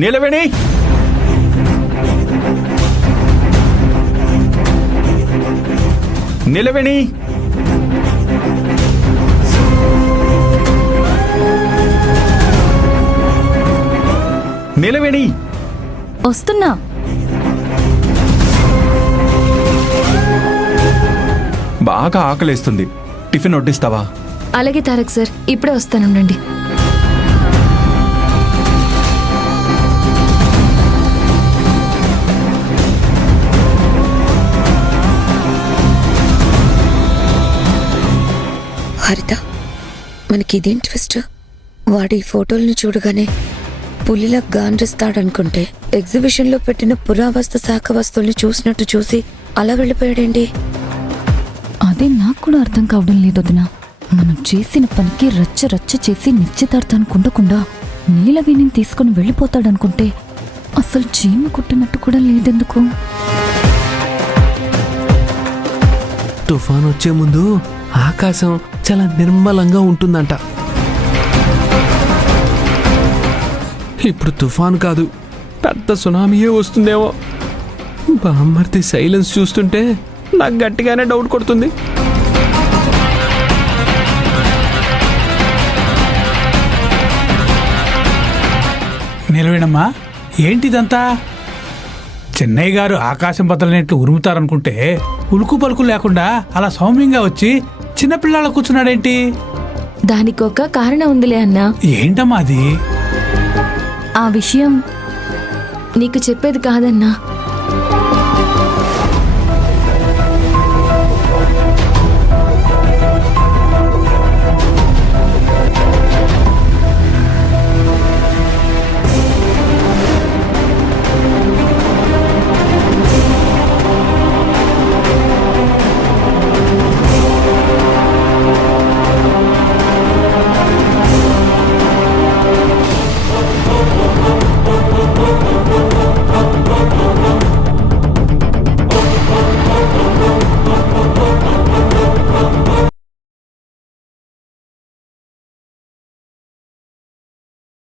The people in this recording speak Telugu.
నీలవేణి, నీలవేణి, నీలవేణి, వస్తున్నా. బాగా ఆకలేస్తుంది, టిఫిన్ వడ్డిస్తావా? అలాగే తారక్ సార్, ఇప్పుడే వస్తానుండండి. హరిత, మనకి ఇదేం ట్విస్ట్? వాడి ఫోటోల్ని చూడగానే పులిలా గాండ్రిస్తాడనుకుంటే ఎగ్జిబిషన్లో పెట్టిన పురావస్తు శాఖ వస్తువుల్ని చూసినట్టు చూసి అలా వెళ్ళిపోయాడేంటి? అదే నాకు కూడా అర్థం కావడం లేదు వదినా. మనం చేసిన పనికి రచ్చ రచ్చ చేసి నిశ్చితార్థానికి ఉండకుండా నీలవేణిని తీసుకుని వెళ్ళిపోతాడనుకుంటే అసలు చీమ కుట్టినట్టు కూడా లేదెందుకు? తుఫాన్ వచ్చే ముందు ఆకాశం చాలా నిర్మలంగా ఉంటుందంట. ఇప్పుడు తుఫాన్ కాదు, పెద్ద సునామీయే వస్తుందేమో. బామ్మర్ది సైలెన్స్ చూస్తుంటే నాకు గట్టిగానే డౌట్ కొడుతుంది. నిలవేణమ్మా, ఏంటిదంతా? చెన్నయ్య గారు ఆకాశం బద్దలనేట్లు ఉరుముతారనుకుంటే ఉలుకు పలుకు లేకుండా అలా సౌమ్యంగా వచ్చి చిన్నపిల్లాళ్ళ కూర్చున్నాడేంటి? దానికొక కారణం ఉందిలే అన్నా. ఏంటమ్మా అది? ఆ విషయం నీకు చెప్పేది కాదన్నా.